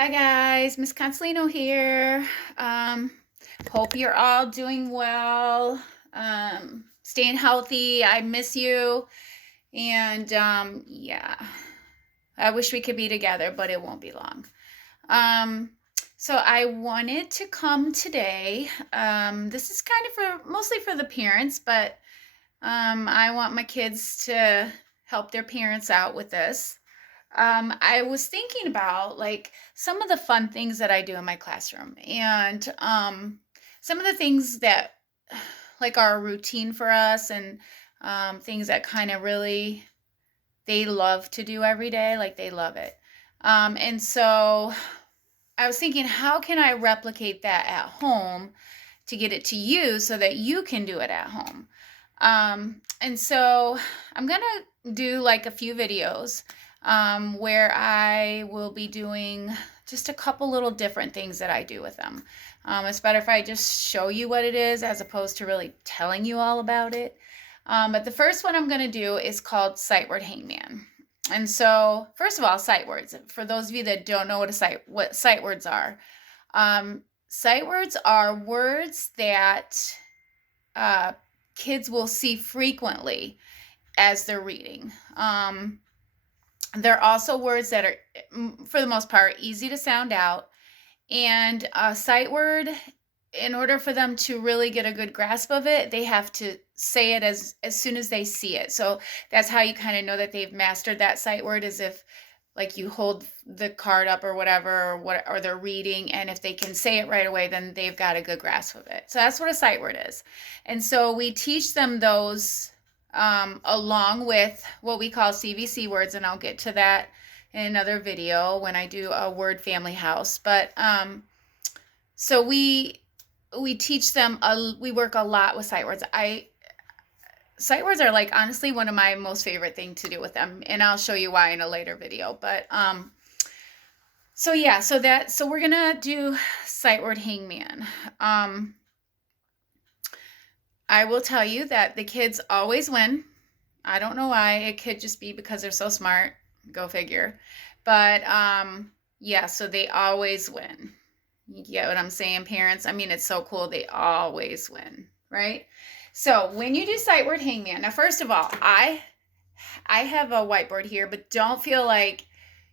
Hi guys, Miss Consolino here. Um, Hope you're all doing well, staying healthy. I miss you, and yeah, I wish we could be together, but it won't be long. Um, so I wanted to come today. This is kind of for mostly for the parents, but I want my kids to help their parents out with this. I was thinking about like some of the fun things that I do in my classroom and some of the things that like are a routine for us and things that kind of really they love to do every day, like they love it. And so I was thinking, how can I replicate that at home to get it to you so that you can do it at home? And so I'm going to do like a few videos where I will be doing just a couple little different things that I do with them. It's better if I just show you what it is as opposed to really telling you all about it. But the first one I'm going to do is called Sight Word Hangman. And so, first of all, sight words. For those of you that don't know what sight words are, sight words are words that uh, kids will see frequently as they're reading. They're also words that are, for the most part, easy to sound out. And a sight word, in order for them to really get a good grasp of it, they have to say it as soon as they see it. So that's how you kind of know that they've mastered that sight word, is if like you hold the card up or whatever, or they're reading, and if they can say it right away, then they've got a good grasp of it. So that's what a sight word is. And so we teach them those along with what we call CVC words, and I'll get to that in another video when I do a word family house. But so we teach them, we work a lot with sight words. Sight words are like honestly one of my most favorite thing to do with them, and I'll show you why in a later video. But so yeah, so we're gonna do sight word hangman. I will tell you that the kids always win. I don't know why. It could just be because they're so smart. Go figure. But yeah, so they always win. You get what I'm saying, parents? I mean, it's so cool. They always win, right? So when you do sight word hangman, now first of all, I have a whiteboard here, but don't feel like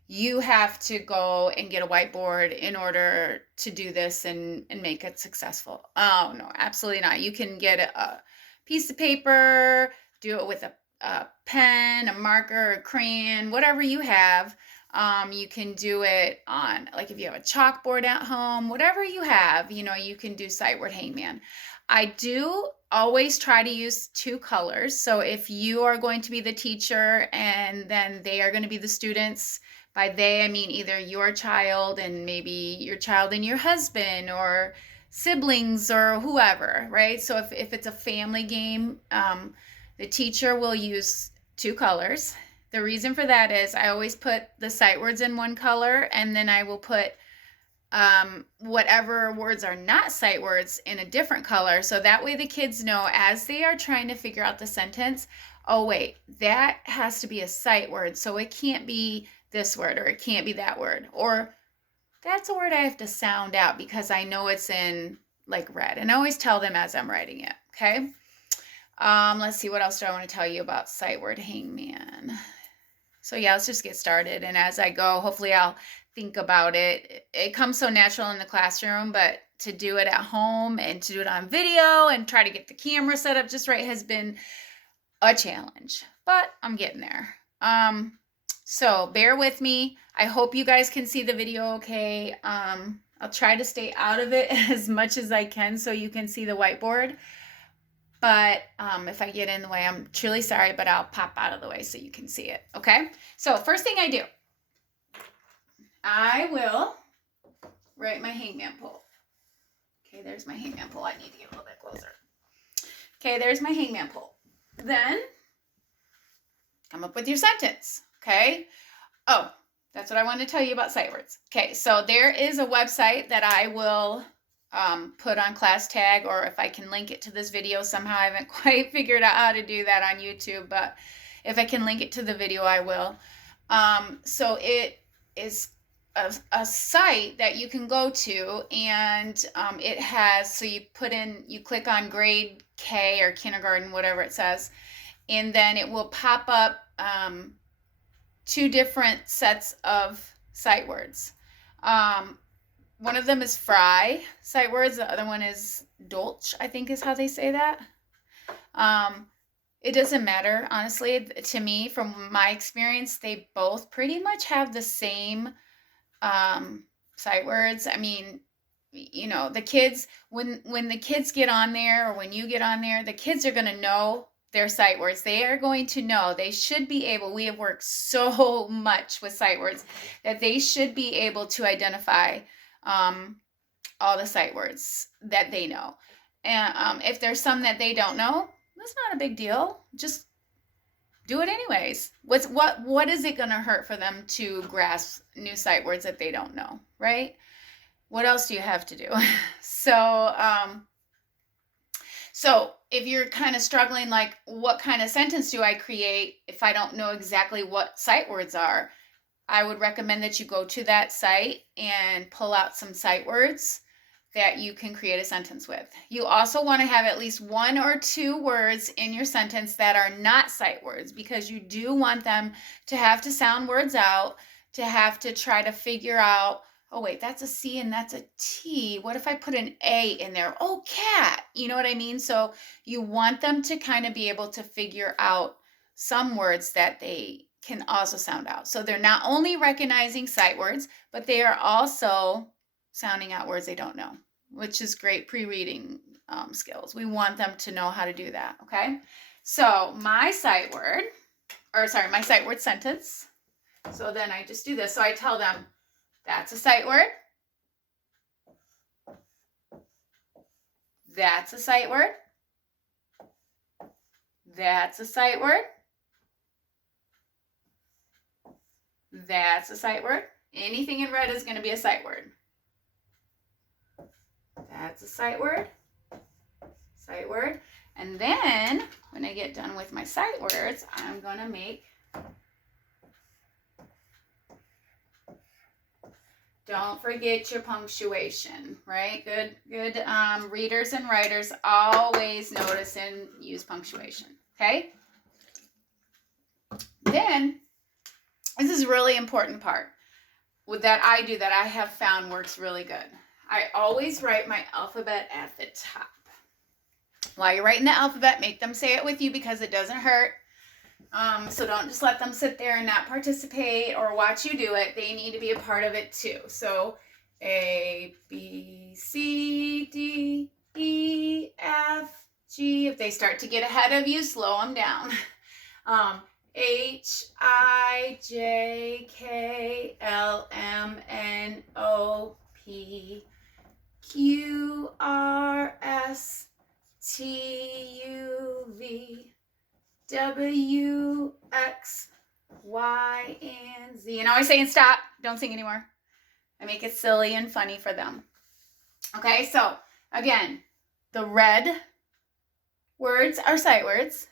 you have to go and get a whiteboard in order to do this and make it successful. Oh no, absolutely not. You can get a piece of paper, do it with a pen, a marker, a crayon, whatever you have. You can do it on, like if you have a chalkboard at home, whatever you have, you can do sight word hangman. I do always try to use two colors. So if you are going to be the teacher and then they are going to be the students, by they, I mean either your child and maybe your child and your husband or siblings or whoever, right? So if it's a family game, the teacher will use two colors. The reason for that is I always put the sight words in one color, and then I will put whatever words are not sight words in a different color. So that way the kids know as they are trying to figure out the sentence, oh wait, that has to be a sight word. So it can't be this word, or it can't be that word, or that's a word I have to sound out because I know it's in like red. And I always tell them as I'm writing it. Okay. Let's see, what else do I want to tell you about sight word hangman? So yeah, let's just get started. And as I go, hopefully I'll think about it. It comes so natural in the classroom, but to do it at home and to do it on video and try to get the camera set up just right has been a challenge, but I'm getting there. So bear with me. I hope you guys can see the video okay. I'll try to stay out of it as much as I can so you can see the whiteboard. But if I get in the way, I'm truly sorry, but I'll pop out of the way so you can see it, okay? So first thing I do, I will write my hangman pole. Okay, there's my hangman pole. I need to get a little bit closer. Okay, there's my hangman pole. Then come up with your sentence, okay? Oh, that's what I wanted to tell you about sight words. Okay, so there is a website that I will put on class tag, or if I can link it to this video somehow. I haven't quite figured out how to do that on YouTube, but if I can link it to the video, I will. So it is a site that you can go to, and it has, so you click on grade K or kindergarten, whatever it says, and then it will pop up two different sets of sight words. One of them is Fry sight words. The other one is Dolch, I think is how they say that. It doesn't matter, honestly, to me, from my experience, they both pretty much have the same sight words. I mean, you know, the kids, when the kids get on there, or when you get on there, the kids are going to know their sight words. They are going to know. They should be able, we have worked so much with sight words that they should be able to identify all the sight words that they know. And if there's some that they don't know, that's not a big deal. Just do it anyways. What is it going to hurt for them to grasp new sight words that they don't know, right? What else do you have to do? So if you're kind of struggling, like, what kind of sentence do I create if I don't know exactly what sight words are? I would recommend that you go to that site and pull out some sight words that you can create a sentence with. You also want to have at least one or two words in your sentence that are not sight words, because you do want them to have to sound words out, to have to try to figure out, oh wait, that's a C and that's a T. What if I put an A in there? Oh, cat. You know what I mean? So you want them to kind of be able to figure out some words that they can also sound out. So they're not only recognizing sight words, but they are also sounding out words they don't know, which is great pre-reading skills. We want them to know how to do that, okay? So my sight word sentence. So then I just do this. So I tell them, that's a sight word. That's a sight word. That's a sight word. That's a sight word. Anything in red is going to be a sight word. That's a sight word. Sight word. And then when I get done with my sight words, I'm going to make, don't forget your punctuation, right? Good readers and writers always notice and use punctuation, okay? Then, this is a really important part that I have found works really good. I always write my alphabet at the top. While you're writing the alphabet, make them say it with you because it doesn't hurt. So don't just let them sit there and not participate or watch you do it. They need to be a part of it too. So A, B, C, D, E, F, G. If they start to get ahead of you, slow them down. H, I, J, K, L, M, N, O, P, Q, R, S, T, U, V, W, X, Y, and Z. And always saying stop. Don't sing anymore. I make it silly and funny for them. Okay, so again, the red words are sight words.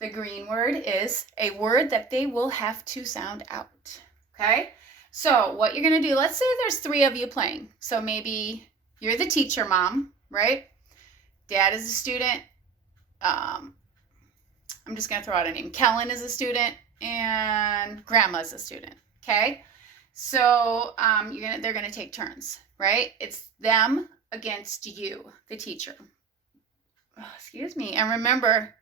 The green word is a word that they will have to sound out. Okay, so what you're going to do, let's say there's 3 of you playing. So maybe you're the teacher, mom, right? Dad is a student. I'm just going to throw out a name. Kellen is a student and Grandma's a student. Okay, so they're going to take turns, right? It's them against you, the teacher. Oh, excuse me. And remember,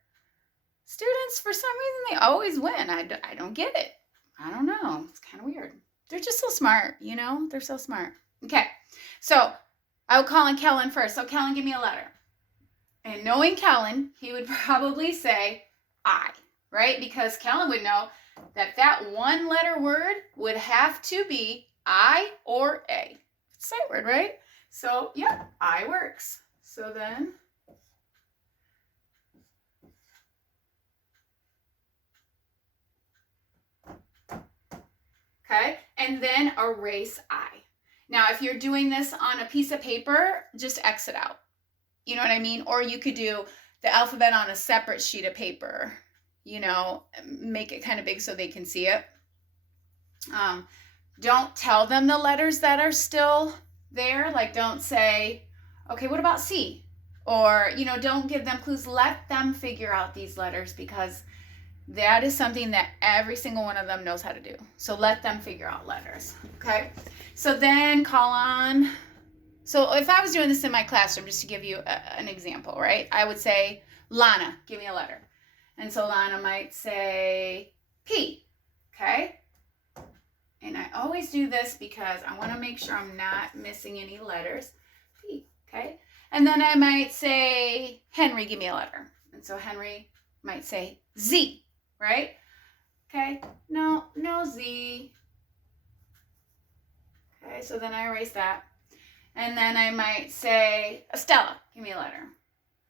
students, for some reason, they always win. I don't get it. I don't know. It's kind of weird. They're just so smart, you know? They're so smart. Okay, so I will call on Kellen first. So Kellen, give me a letter. And knowing Kellen, he would probably say I, right? Because Kellen would know that one letter word would have to be I or A. It's a sight word, right? So, yeah, I works. So then, okay, and then erase I. Now, if you're doing this on a piece of paper, just X it out. You know what I mean? Or you could do the alphabet on a separate sheet of paper, you know, make it kind of big so they can see it. don't tell them the letters that are still there. Like, don't say, okay, what about C? Or, don't give them clues. Let them figure out these letters, because that is something that every single one of them knows how to do. So let them figure out letters. Okay. So then call on. So if I was doing this in my classroom, just to give you an example, right? I would say, Lana, give me a letter. And so Lana might say P. Okay. And I always do this because I want to make sure I'm not missing any letters. P. Okay. And then I might say, Henry, give me a letter. And so Henry might say Z. Right? Okay, no Z. Okay, so then I erase that. And then I might say, Estella, give me a letter.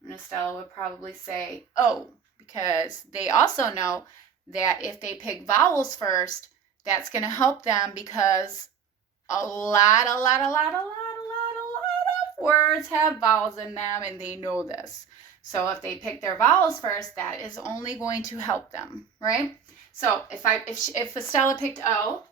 And Estella would probably say O, because they also know that if they pick vowels first, that's going to help them, because a lot of words have vowels in them, and they know this. So if they pick their vowels first, that is only going to help them, right? So if Estella picked O,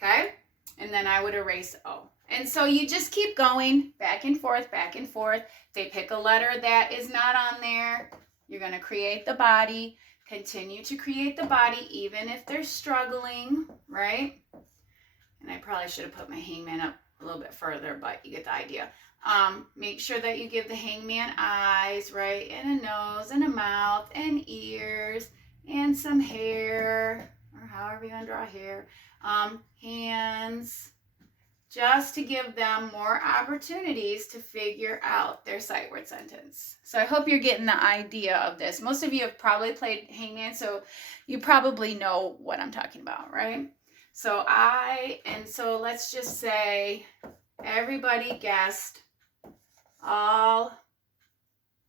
okay, and then I would erase O. And so you just keep going back and forth, back and forth. If they pick a letter that is not on there, you're going to create the body. Continue to create the body even if they're struggling, right? And I probably should have put my hangman up a little bit further, but you get the idea. Make sure that you give the hangman eyes, right? And a nose and a mouth and ears and some hair, or however you want to draw hair. Hands, just to give them more opportunities to figure out their sight word sentence. So I hope you're getting the idea of this. Most of you have probably played hangman, so you probably know what I'm talking about, right? So let's just say everybody guessed all,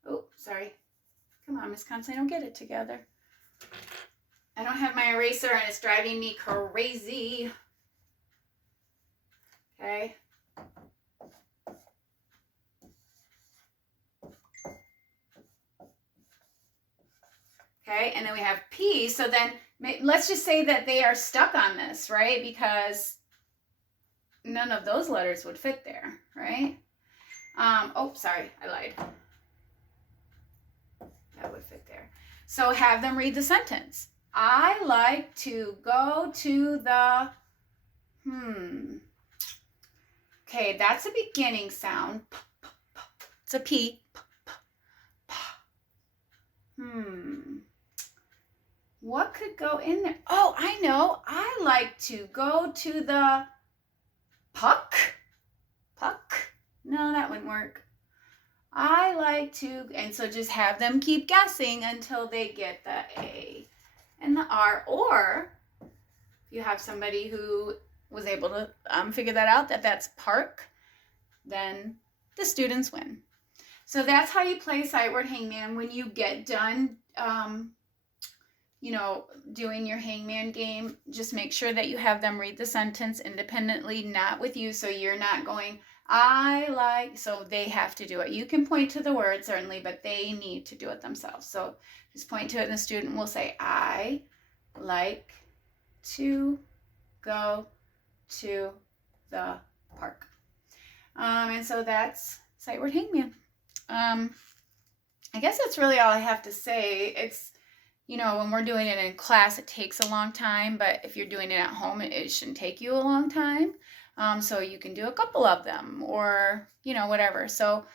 oh, sorry. Come on, Miss Constantine, get it together. I don't have my eraser and it's driving me crazy. Okay. Okay, and then we have P. So then let's just say that they are stuck on this, right? Because none of those letters would fit there, right? Oh, sorry, I lied. That would fit there. So have them read the sentence. I like to go to the, Okay, that's a beginning sound. It's a P. What could go in there? Oh, I know. I like to go to the puck. Puck? No, that wouldn't work. I like to, and so just have them keep guessing until they get the A and the R. Or if you have somebody who was able to figure that out, that's park, then the students win. So that's how you play sight word hangman. When you get done, doing your hangman game, just make sure that you have them read the sentence independently, not with you, so you're not going, so they have to do it. You can point to the word, certainly, but they need to do it themselves. So just point to it, and the student will say, I like to go to the park. And so that's sight word hangman. I guess that's really all I have to say. It's, when we're doing it in class, it takes a long time, but if you're doing it at home, it shouldn't take you a long time. So you can do a couple of them, or, whatever. So